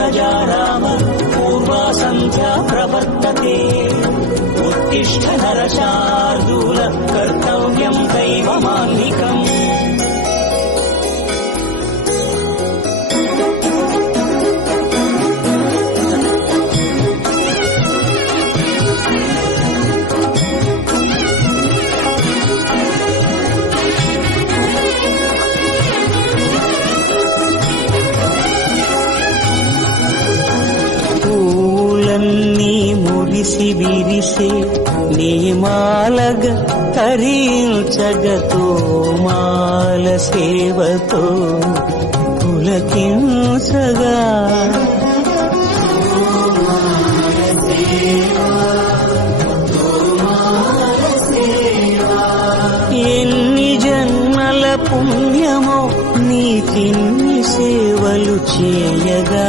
प्रजा राम पूर्वा सन्ध्या प्रवर्तते। उत्तिष्ठ नरशार्दूलः कर्तव्यम् दैवमान्निकम् మురిసి విరిసే నీమాలగ తరించగతో మాల సేవతో పులకించగా ఎన్ని జన్మల పుణ్యమో నీకిన్ని సేవలు చేయగా.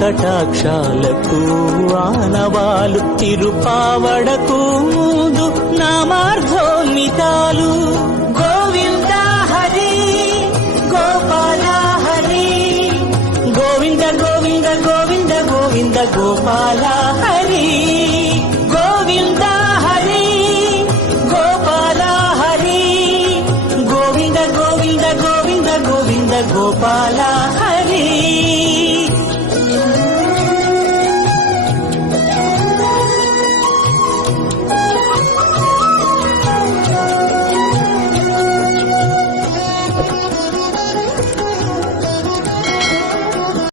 కటాక్షాలకు ఆనవాలు తిరుపావడకు ముందు నా మార్గోన్నితాలు గోవింద హరి గోపాల హరి. గోవింద గోవింద గోవింద గోవింద గోపాల హరి. గోవింద హరి గోపాల హరి. గోవింద గోవింద గోవింద గోవింద గోపాల హరి